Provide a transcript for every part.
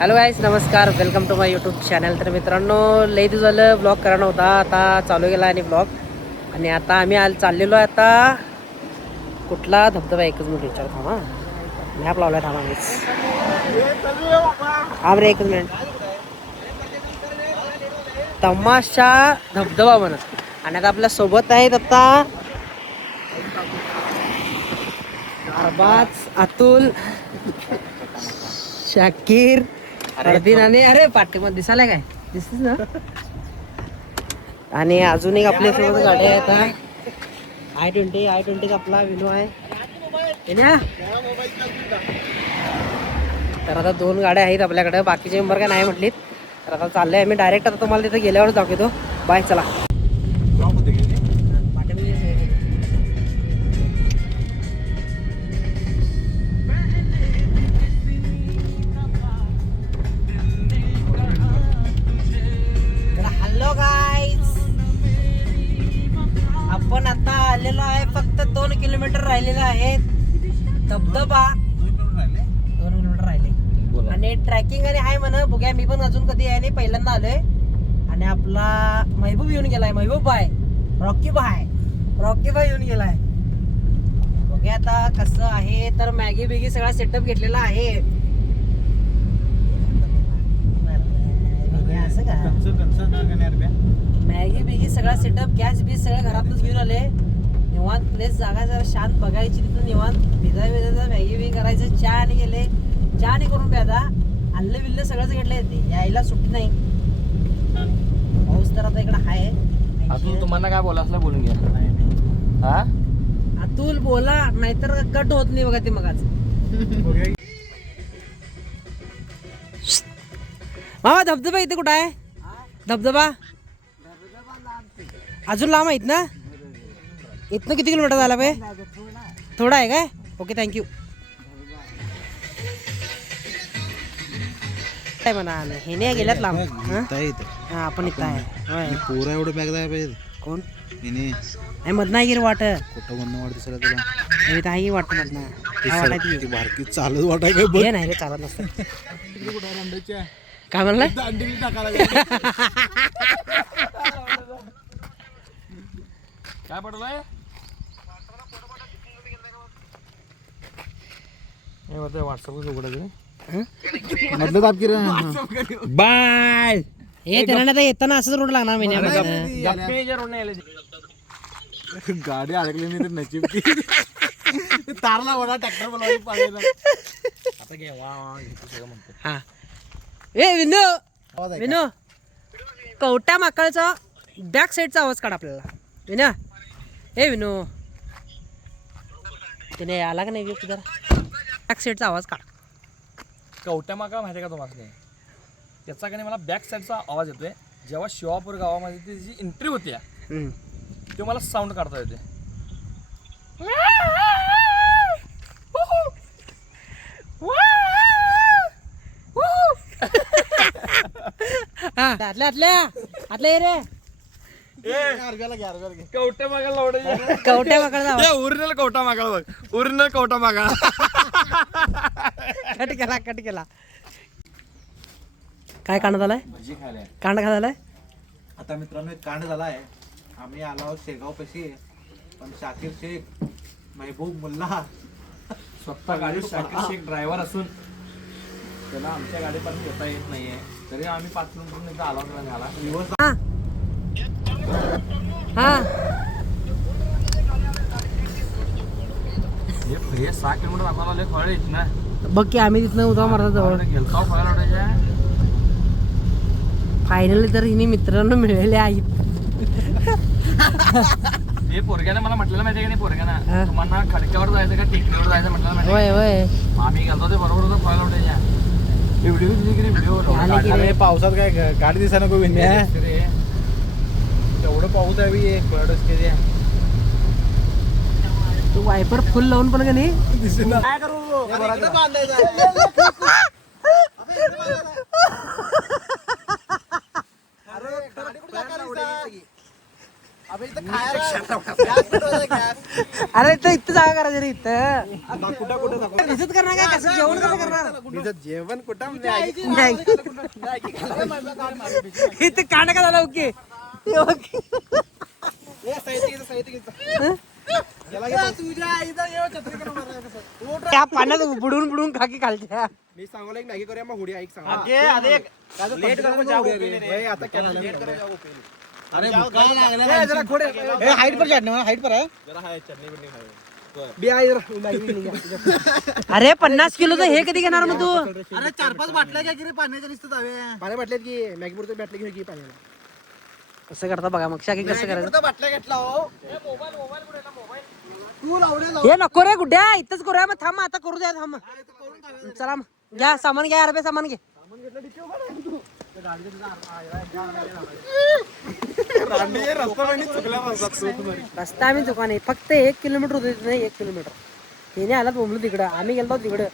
Hello guys, नमस्कार. Welcome to my YouTube channel. तर मित्रांनो, लई दिवस झालं ब्लॉग करा नव्हता, आता चालू केला आणि ब्लॉग. आणि आता आम्ही चाललेलो आहे. आता कुठला धबधबा एकच मिनिट विचार थांबा, मॅप लावला थांबा मीच. हा बरे एकच मिनिट. तमाशा धबधबा म्हणत. आणि आता आपल्या सोबत आहेत आता अरबाज, अतुल, शाकीर, अर्दिन आणि अरे पाठीमध्ये दिसायला काय दिसतीस ना. आणि अजून एक आपल्या सोबत गाडी आहे आता I-20 आपला विनो आहे. तर आता 2 गाड्या आहेत आपल्याकडे, बाकीचे नंबर काय नाही म्हटलीत. तर आता चाललंय आम्ही डायरेक्ट. आता तुम्हाला तिथे गेल्यावर दाखवतो. बाय, चला. हॅलो गाईज, आपण आता आलेलो आहे. फक्त 2 किलोमीटर राहिलेलं आहे धबधबा. 2 किलोमीटर राहिले आणि ट्रॅकिंग आणि आहे म्हणा. बघूया, मी पण अजून कधी आहे नाही, पहिल्यांदा आलोय. आणि आपला महबूब येऊन गेलाय. महबूब भाई, रॉकी भाई येऊन गेलाय. बघूया आता कसं आहे. तर मॅगी बिगी सगळा सेटअप घेतलेला आहे. असं का मॅगी बिगी सगळा सेटअप, गॅस बीस सगळं घरातच घेऊन आले. निवांत प्लेस, जागा जरा शांत बघायची. तिथं निवांत भिजायचं, मॅगी बिगी करायचं. चहा आणि गेले, चहा आणि करून प्यादा. आल्लं बिल्लं सगळंच घेतलं येते, यायला सुट्टी नाही. पाऊस तर आता इकडं आहे. अतुल, तुम्हाला काय बोला असला बोलून घ्या. हा अतुल बोला, नाहीतर कट होत नाही बघा ते मगाच. मामा, धबधबा इथे कुठं आहे? धबधबा अजून लांब आहेत ना. इथनं किती किलोमीटर झाला पाहिजे? थोडा आहे काय? Okay, thank you. काय म्हणा, हे नाही गेल्यात लांब. हा, आपण इथं आहे. पोरा एवढं बॅग जाय पाहिजे. कोण नाही मधना गिर वाट कुठं म्हणणं वाटतं सर तुला. ही वाटत मधना काय वाटायची बारकी चालत वाटाय काय बघ. हे नाही रे, चालत नसतं. काय म्हणलं? काय पडलंय? व्हॉट्सअपच उघडायचं मधलं दाब की बाय. हे त्यांना आता येताना असंच रोड लागणार महिन्यामध्ये. गाडी अडकली नाही तर नशीब की तारला वडा ट्रॅक्टर बोलवायला. आता घे म्हणतो. हा, ए विनो कवटा माकळचा बॅक साईडचा आवाज काढ आपल्याला. विना, ए विनो, तिने आला का नाही जरा बॅक साईडचा आवाज काढ. कवट्या माका माहिती आहे का तुम्हाला? त्याचा का नाही मला बॅक साईडचा आवाज येतोय. जेव्हा शिवापूर गावामध्ये त्याची एंट्री होती तेव्हा मला साऊंड काढता येते. आतल्या रे कवट्या मागायला कवट्या माकळचा ओरिजिनल कवटा मागायला बघ. ओरिजिनल कवटा मागा. कट केला. काय कांड झालाय? भजी खायला. कांड काय झालाय? आता मित्रांनो, एक कांड झाला आहे. आम्ही आलो शेगाव पशी, पण शाकीर शेख, महबूब मुल्ला स्वतः गाडी शाकीर शेख ड्रायव्हर असून त्याला आमच्या गाडीपासून येता येत नाहीये, तरी आम्ही 5 किलोमीटर इथं आला होता निघाला. हा, हे 6 किलोमीटर आम्हाला फळ येत ना. बघ की आम्ही तिथनं उद्या मारता जवळ गेलतो फळाला उठायच्या. फायनली तर हिने मित्रांनो मिळाले आहेत. हे पोरग्याने मला म्हटलेलं माहिती का नाही, पोरग्यानं तुम्हाला खडक्यावर जायचं का टेकडीवर जायचं म्हटलं माहिती. होय आम्ही गेलतो ते बरोबर होतं फळाला उठायच्या. व्हिडिओ पावसात काय गाडी दिसा नको विन्या. एवढं पाऊस आहे बी एक बर्डच के तू वायपर फुल लावून पण का नाही काय करू. अरे इथं इथं जागा करायचं रे इथं भिजत करणार काय कसं जेवण कसं करणार जेवण कुठं इथे कांड का झाला ओके त्या पाण्यात बुडून बुडून खाकी खालच्या मी सांगू एक मॅगी करूया मग हुडी ऐक सांग लेट हाइट पर चढ़ने हाइट पर है अरे 50 किलोचं हे कधी घेणार मग तू अरे 4-5 बाटल्या घ्या की रे पाण्याच्या नुसतं जावे पाणी बाटल्यात की मॅगी पुरतं बाटली घेऊ की पाण्याला कसं करता बघा मग शाकी कसं करायचं बाटल्या घेतला हो तू लावले हे नको रे गुड्या इथंच करूया मग थांब आता करू द्या थांब चला मग घ्या सामान घ्या अरे सामान घे रस्ता आम्ही चुका नाही फक्त 1 किलोमीटर होते तिथे 1 किलोमीटर तिने आलात बोंबलो तिकडं आम्ही गेलो तिकडं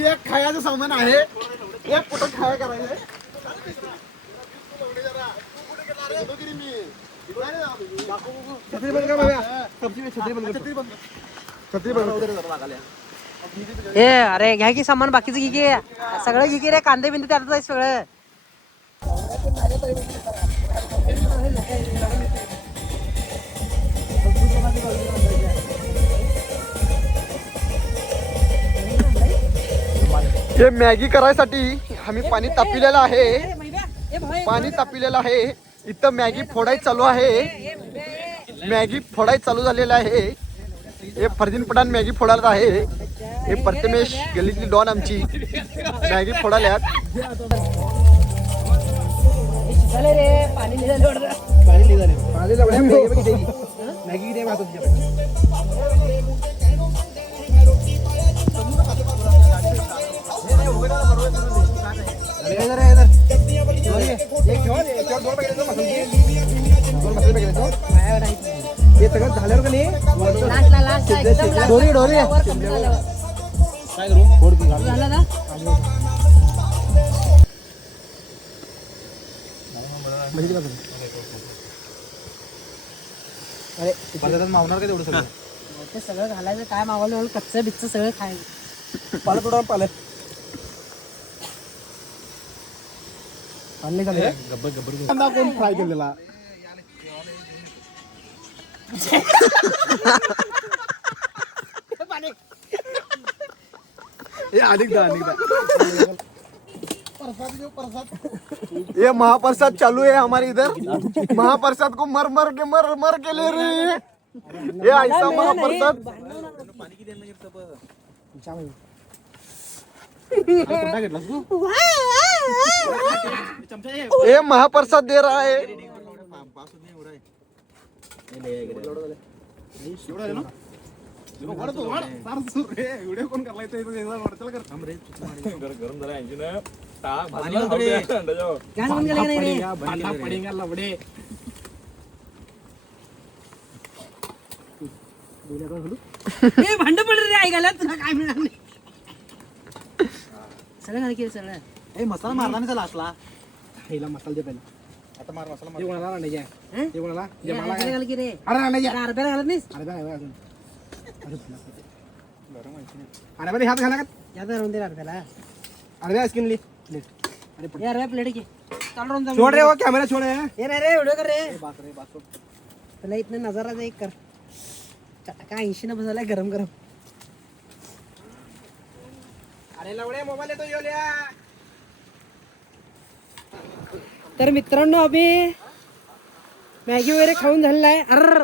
एक खायचं सामान आहे एक कुठं खाया करायचं छत्री बंद कर बाबा छत्री बंद छत्री बंद ए अरे घ्या की सामान बाकीचं घे की सगळं घे की रे कांदे बिंदे त्यातच आहे सगळं हे मॅगी करायसाठी आम्ही पाणी तापविलेलं आहे पाणी तापविलेलं आहे इथं मॅगी फोडाय चालू आहे मॅगी फोडाय चालू झालेलं आहे हे फरदीन पठाण मॅगी फोडायला आहे हे प्रथमेश गल्लीतली डॉन आमची मॅगी फोडाल्यात मॅगी हे सगळं झाल्यावर का नाही डोरी डोरी मावणार का तेवढं सगळं ते सगळं घालायचं काय मागवलं कच्चं बिच्चं सगळं खायचं पालक थोडं पालक आणले का गब्बर कोण फ्राय केलेला ये महाप्रसाद चालू है हमारे इधर महाप्रसाद को मर मर के ले रहे हैं ये ऐसा महाप्रसाद ये महाप्रसाद दे रहा है भांड पडलं रे ऐकायला तुला काय मिळालं नाही सगळं घाल की सगळं ए मसाला मारला नाही लास्टला पहिला मसाला दे पहिला आता मार मसाला ते कोणाला रांडायचे हं? ते कोणाला हे अर्ध्याला घाल की रे अरे रांडायचे अरे अर्ध्याला घालत नाहीस अरे अरे हात घाला का यात राहून दे अर्ध्याला अर्ध्या स्किन ली हे अरे प्लेट घे चालू राहून छोड़ रे वो कॅमेरा छोड़ है हे नाही रे व्हिडिओ कर रे बात रे बात तुला इथनं नजारा एक कर चटका 80 न बसलाय गरम गरम अरे लवडे मोबाईल येतो योल्या तर मित्रांनो आम्ही मॅगी वगैरे खाऊन झालेला आहे अर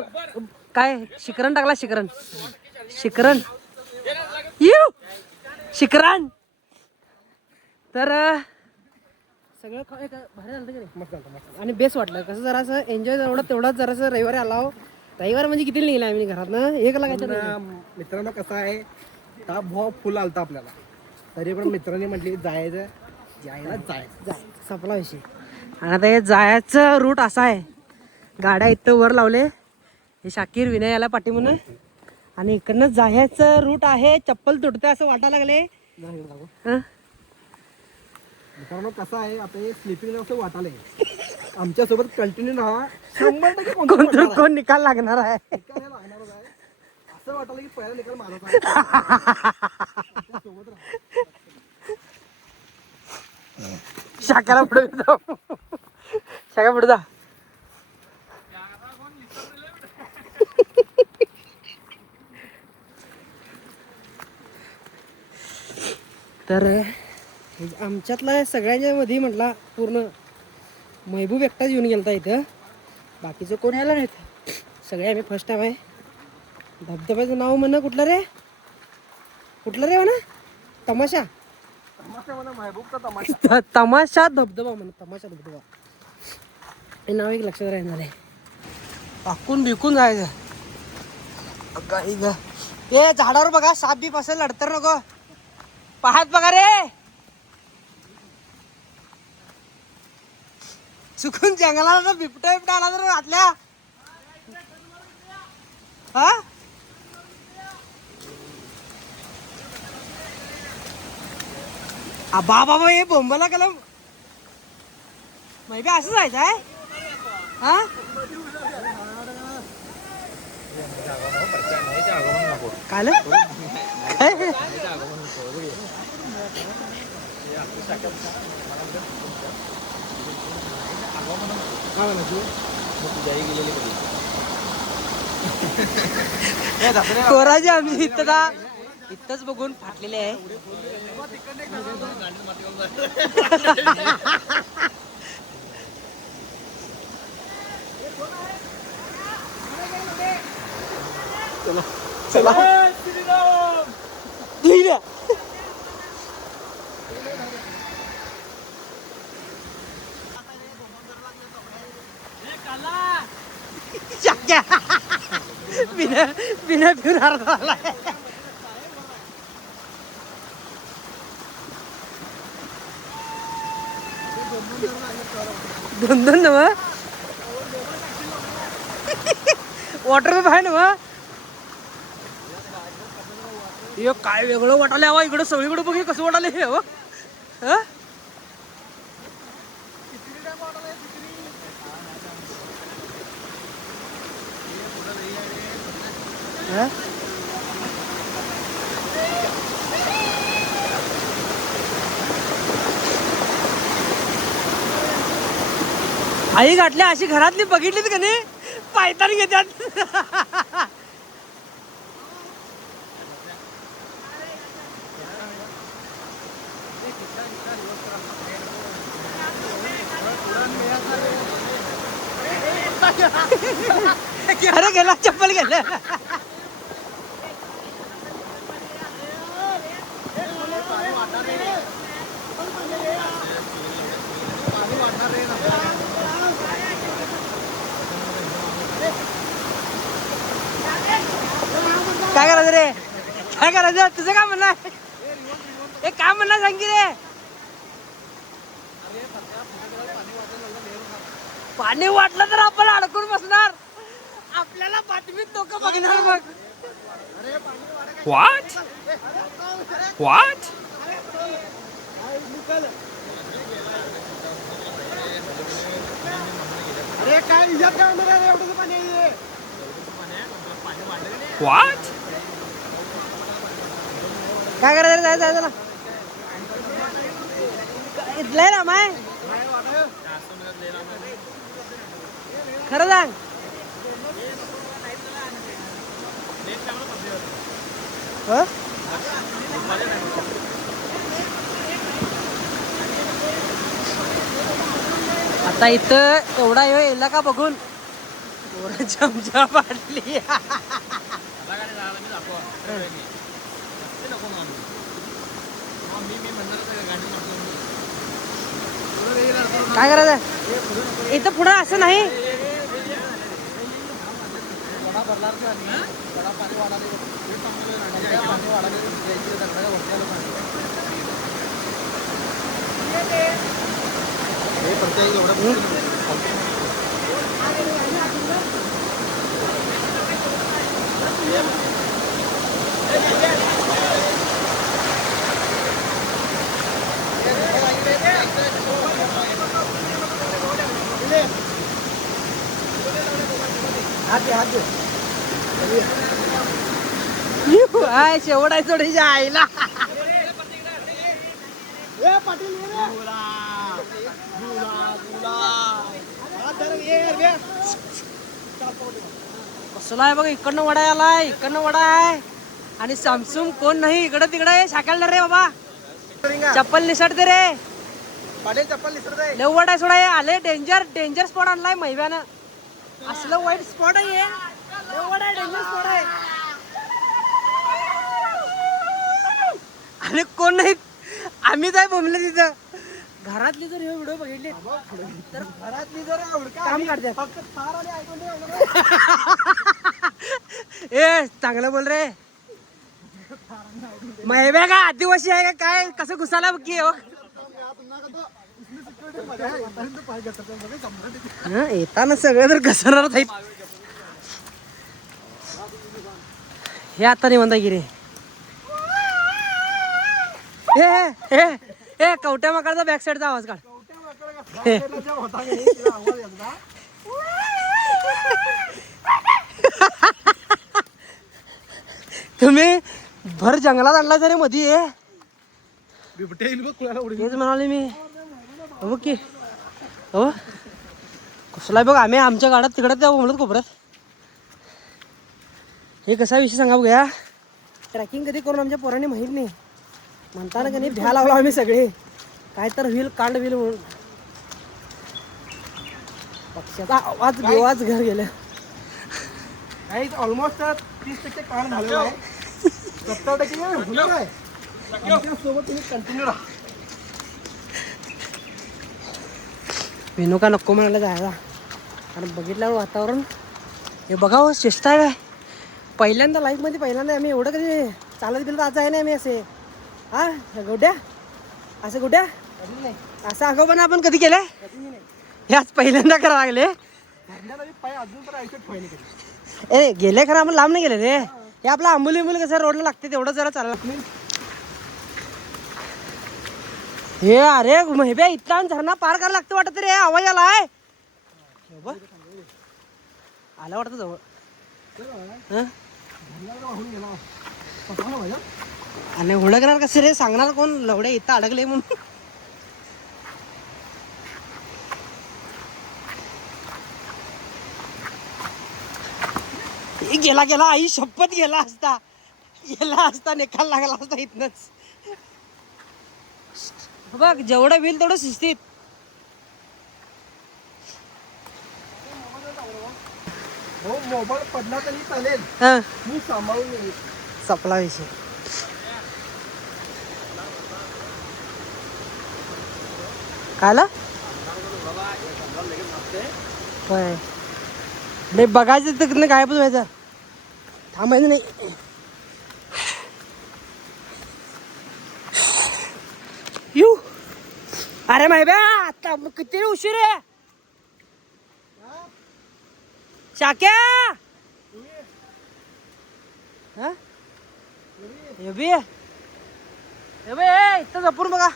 काय शिकरण टाकला शिकरण शिकरण तर सगळं भारी झालं की नाही आणि बेस्ट वाटलं कसं जरासं एन्जॉय तेवढंच जरासं रविवारी आला हो रविवार म्हणजे किती निघला आम्ही घरातनं 1 लाखाच्या मित्रांनो कसं आहे ताप भाव फुल आलता आपल्याला तरी पण मित्रांनी म्हटली जायचं संपला विषय आणि आता हे जायचं रूट असा आहे गाड्या इथं वर लावले हे शाकीर विनय याला पाठी म्हणून आणि इकडनं जायचं रूट आहे चप्पल तुटते असं वाटायला लागले मित्रांनो कसं आहे आता हे स्लिपिंग असं वाटायलंय आमच्या सोबत कंटिन्यू राहा 100% कोण निकाल लागणार आहे निकाल हे लागणारच आहे असं वाटायला की पहिला निकाल माझाच आहे सोबत राहा शाकाला पुढे जा शाका पुढे जा तर आमच्यातला सगळ्यांच्या मध्ये म्हटला पूर्ण महबूब एकटाच येऊन गेलता इथं बाकीचं कोण यायला नाहीत सगळे आम्ही फर्स्ट टाइम आहे धबधब्याचं नाव म्हणणं कुठलं रे म्हणा तमाशा तमाशा धबधबा म्हणा तमाशा धबधबा हे नाव एक लक्षात राहणार आहे पाकून बिकून जायचं काही ग ए झाडावर बघा साप बीप असेल लढतर नको पाहत बघा रे चुकून जंगलाला बिबटा आला तर आतल्या हा बाबा हे बोंबाला कलम माहिती असं जायचं आहे हा काल कोराजी आम्ही इथंच बघून फाटलेले आहे चला बिना फिरणार दोन नव वॉटर आहे ना हे काय वेगळं वाटायला हवा इकडं सगळीकडे बघ कसं वाटायला हे हो आई गाठल्या अशी घरातली बघितलीत का नाही पायतान घेतात अरे गेला चप्पल गेलं काय करायचं रे काय करायचं तुझं काय म्हणणं आहे काय म्हणणं सांग की रे पाणी वाटलं तर आपण अडकून बसणार आपल्याला बातमीत लोक बघणार मग What? What? अरे काय विचार काय होणार आहे एवढं पाणी आहे What? काय करायचं जायचं चला इथलंय ना माय खरं सांग आता इथं एवढा येईल का बघून चमचा पाडली काय करायचं इथं पुढं असं नाही शेवट आहे थोडीच्या आईला. कसला आहे बघ, इकडनं वडा आलाय, इकडनं वडा आहे आणि सॅमसंग कोण नाही, इकडं तिकडे शाकायला रे बाबा. चप्पल निसटते रे, पाटील चप्पल निसरत आहे. लव वडा सोडा आले. डेंजर स्पॉट आणलाय मैव्यानं. असलं वाईट स्पॉट आहे, लव वडा डेंजर स्पॉट आहे. आणि कोण नाही, आम्हीच आहे बोंबले तिथं. घरातली जर हे व्हिडिओ बघितले तर घरातली जर काम काढते. फक्त थार आणि आयफोन ए चांगलं बोल रे. मैब्या का आदिवासी आहे का काय, कसं घुसाला बघ की. येताना सगळं तर घसरणार आहेत. हे आता नाही म्हणता की रे. ए कवट्या माकडचा बॅक साईडचा आवाज काढ. तुम्ही भर जंगलात आणला तरी मध्ये आहे. तेच म्हणाले मी. बघ की हो कसला बघ. आम्ही आमच्या गाड्यात तिकडे त्या म्हणत कोपऱ्यात. हे कसा विषय सांगा बघूया. ट्रॅकिंग कधी करून आमच्या पोरांनी माहीत नाही म्हणताना का नाही भ्या लावला आम्ही सगळे. काय तर होईल कांड होईल म्हणून. पक्षाचा आवाज बेवाज घर गेलं. ऑलमोस्ट 30% काम झालेलं आहे. 70% होणार आहे. आमच्यासोबत तुम्ही कंटिन्यू राहा. विनोका नको म्हणायला जायला. आणि बघितल्यावर वातावरण हे बघा हो, चेष्टा आहे काय. पहिल्यांदा लाईफमध्ये पहिल्यांदा आम्ही एवढं कधी चालत गेलो आज आहे ना आम्ही असे. हा गोड्या असं गोड्या असं अगोपण आपण कधी केलंय. हे आज पहिल्यांदा करा लागले. ए गेले खरं आपण लांब नाही गेले रे. हे आपला आंबोली कसं रोडला लागते तेवढं जरा चालायला. हे अरे महिब्या इथला झरणा पार करायला लागतं वाटत रे. आवाज आलाय आला वाटतं जवळ. आणि हुडकणार कसं रे, सांगणार कोण. लवडे इथं अडकले म्हणून. गेला आई शपथ गेला असता निकाल लागला असता इथनच. बघ जेवढं होईल तेवढं शिस्तीत. हो मोबाईल पडला तरी चालेल, मी सांभाळून येईल. सपला विषय. कायला नाही बघायचं तर काय पण व्हायचं. थांबायचं नाही. यू अरे माहिती आता किती उशीर आहे. शाक्या इथं जपून बघा.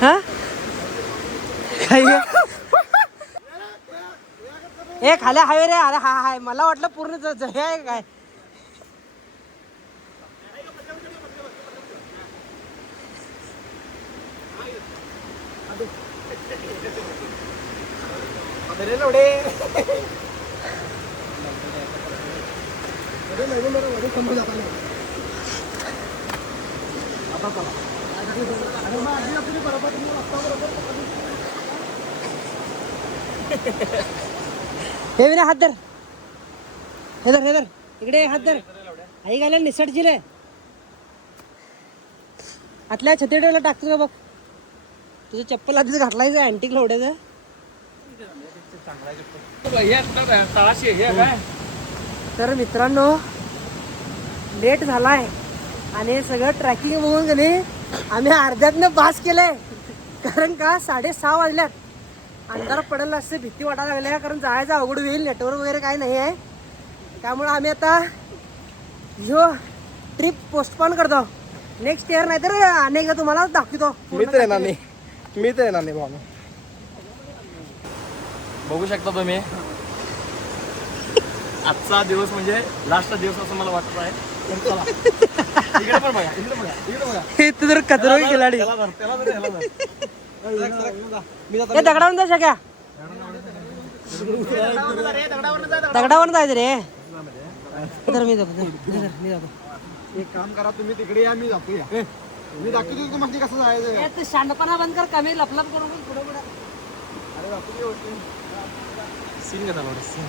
हा काय ए खाली हाय रे. अरे हा हाय मला वाटलं पूर्ण हे आहे काय. हे विना हात धर. हे धर इकडे हात धर. आई घालायला निसटशील. आतल्या छत्रीला टाकतो का बघ. तुझं चप्पल आधीच घातलायचं अँटिक लवड्याचं. तर मित्रांनो लेट झालाय आणि सगळं ट्रॅकिंग बघून गेले आम्ही अर्ध्यातनं पास केलंय. कारण का 6:30 वाजल्यात. अंधार पडेल असं भीती वाटायला लागल्या. कारण जायचं अवघड होईल, नेटवर्क वगैरे काय नाही आहे. त्यामुळे आम्ही आता ट्रिप पोस्टपोन करतो. नेक्स्ट इयर नाही तर अनेकदा तुम्हाला दाखवतो. मी तर येणार नाही बाबा. बघू शकता तुम्ही आजचा दिवस म्हणजे लास्टचा दिवस असं मला वाटत आहे. पण चला. इकडे पण बघा, इकडे बघा, इकडे बघा. हे तू जर कचरो खिलाडी त्याला धर, त्याला धर, त्याला धर. हे दगडावरून जा शक्या. दगडावरून जायचं रे. तर मी जातो. एक काम करा, तुम्ही तिकडे या, मी जातो. मी दाखवतो तुम्हाला कसं जायचं. शांतपणा बंद कर. कमी लपलप करू पुढे पुढे. सीन का झाला सीन.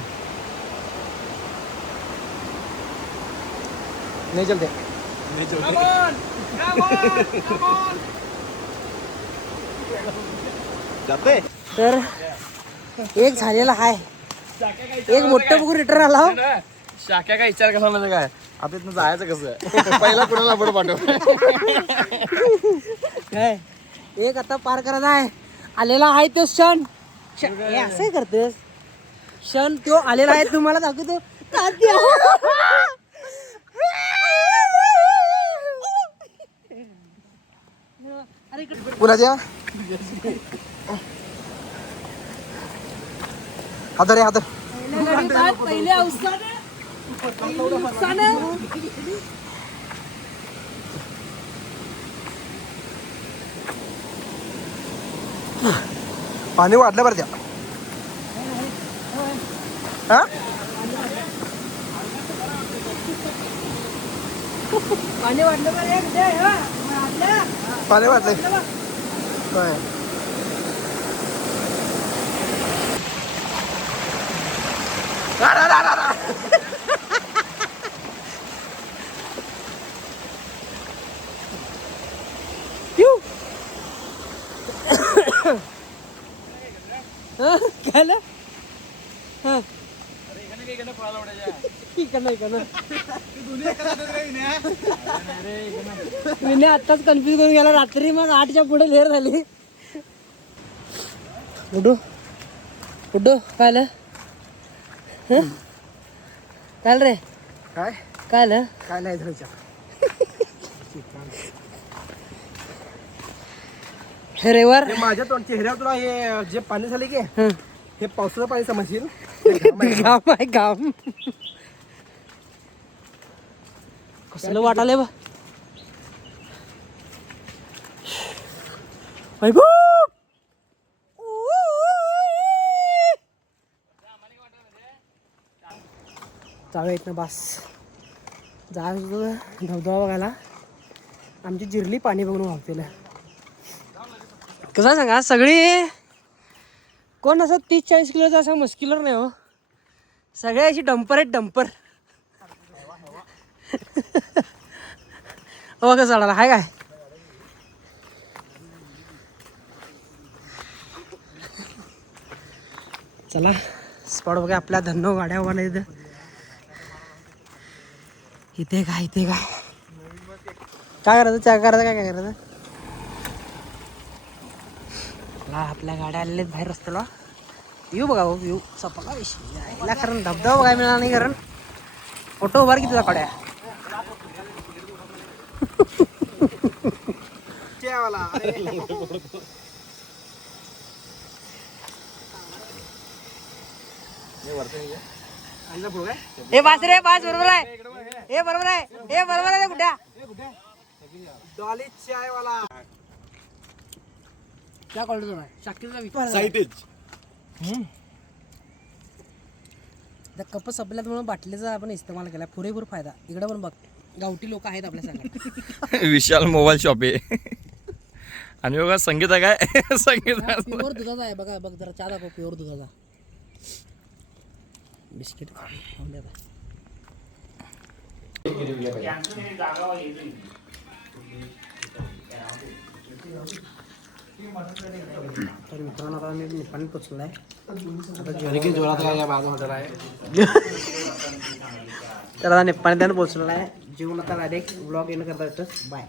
नाही चलते. जाते. तर एक झालेला आहे. एक मोठं बघून रिटर्न आला. शाक्या काय विचार कसा म्हणजे काय आता इथनं जायचं कसं. पहिला कुणाला आपण पाठव. काय एक आता पार करायचा आहे. आलेला आहे तो क्षण. हे असं करतोस. क्षण तो आलेला आहे. तुम्हाला दाखवतो. कुणाच्या हातर हातर. पहिले अवसान पाणी वाढलं बरं त्या. हा पाणी वाढलं पाणी वाढलंय. होय. मी आताच कन्फ्युज करून गेला. रात्री मग 8च्या पुढे लेअर झाली. उडू काय रे काय काय काय नाही झालं. हे रेवर माझ्या चेहऱ्यावर तुला हे जे पाणी झाले की हे पावसाचं पाणी समजशील. घाम आहे घाम. कसलं वाटालंय बा. चालू येत ना बास. जायचं होतं धबधबा बघायला. आमची जिरली पाणी बघून वाहतेला. कसं सांगा सगळी कोण असं 30-40 किलोचा असा मस्क्युलर नाही हो. सगळे अशी डंपर आहेत डंपर. हो कसं चढायला हाय काय. चला स्पॉट बघा. आपल्या धन्नो गाड्या उभा नाही इथे काय इथे काय करायचं काय करायचं. आपल्या गाड्या आलेल्या बाहेर रस्त्याला. व्ह्यू बघा व्ह्यू सपला विषय यायला. कारण धबधबा बघायला मिळाला नाही. कारण फोटो उभार किती काढ्या. हे बास रे बास. बरोबर आहे. हे बरोबर आहे. हे बरोबर आहे. कुठ्या डॉली चाय वाला. क्या क्वालिटी आहे. शाकीरचा साईटेज. कप संपल्यात म्हणून बाटलीचा आपण इस्तेमाल केला. पुरेपूर फायदा. इकडे पण बघ गावठी लोक आहेत आपल्या संघात. विशाल मोबाईल शॉप आहे. आणि बघा संगीत आहे काय. संगीत प्युअर दुधाचा आहे बघा. बघ जरा चहा दाखव प्युअर दुधाचा. बिस्किट तर मित्रांनो आता मी निपाणी पोचलो आहे. तर आता निपाणी त्यानं पोचलेला आहे. जेवण आता डायरेक्ट ब्लॉग एंड करता येतं. बाय.